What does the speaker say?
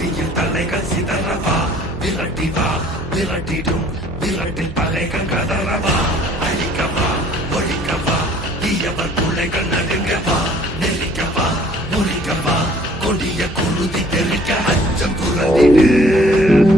விரட்டியில் தலைகள் சிதறவா விரட்டி வா விரட்டிடும் விரட்டில் தலைகள் கதறவா அழிக்கவா ஒழிக்கவா தீயவர் பிள்ளைகள் நடுங்கவா நெருக்கவா முறிக்கவா கொடிய குருதி தெளிக்க அச்சம் துறந்திடு